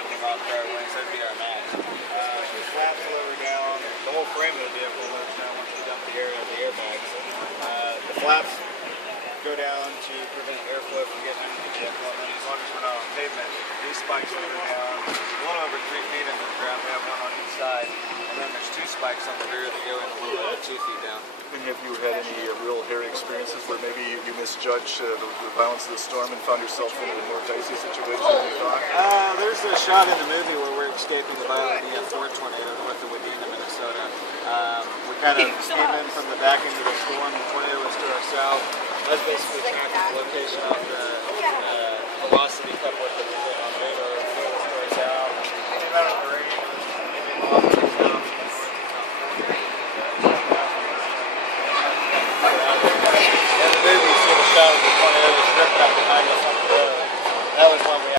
70-mile-per-hour winds. That'd be our max. The flaps will lower down. The whole frame of the vehicle lowers down once we dump the air out of the airbags. The flaps go down to prevent airflow from getting into the vehicle, and then as long as we're not on pavement, these spikes will go down a little over 3 feet into the ground. We have one on each side, and then there's 2 spikes on the rear that go in a little over 2 feet down. And have you had any real hairy experiences where maybe you misjudged the violence of the storm and found yourself in a more dicey situation than you thought? There's a shot in the movie where we're escaping the violent EF4 tornado north of Wadena, Minnesota. We kind of came in from the back end of the storm. The tornado was to our south. That's basically tracking the location of the velocity couplet that we hit.